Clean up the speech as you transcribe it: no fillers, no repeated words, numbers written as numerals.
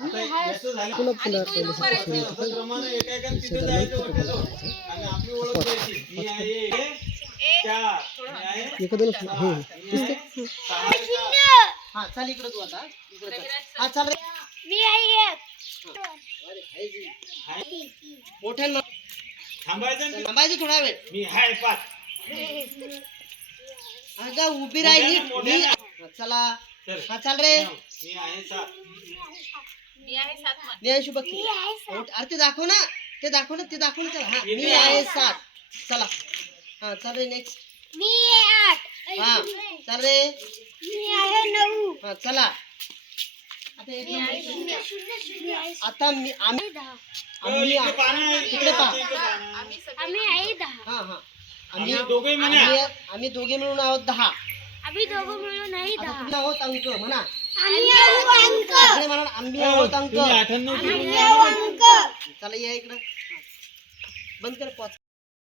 पुन्हा पुन्हा पहिल्यासारखं सुरू होतं. शेजारमध्ये फोटो पण काढायचे. एका दोन हे दिसते. हा चल इकडे तू आता इकडे चल. हा चल रे. मी आहे मोठ्यान थांबायचं थोडा वेळ. मी हाय पाच. अगं उभी राहिली मी. चला हा चल रे. मी आहे सात. मी आहे शुभक. अरे ते दाखव ना ते दाखव ना चला. हा मी आहे 7. चला हा चल रे नेक्स्ट. मी आहे 8. हा चल रे. मी आहे 9. हा चला आता एक आता आम्ही तिकडे पहा. आम्ही आहे 10. हा हा आम्ही दोघे मिळून आहोत 10. आम्ही दोघं मिळून आहे आता 10. तुम्ही आहोत अंक म्हणा. आम्ही आहोत अंक. सगळे म्हणा आम्ही आहोत अंक. आम्ही आहोत अंक. चला या इकडं. बंद कर पॉज.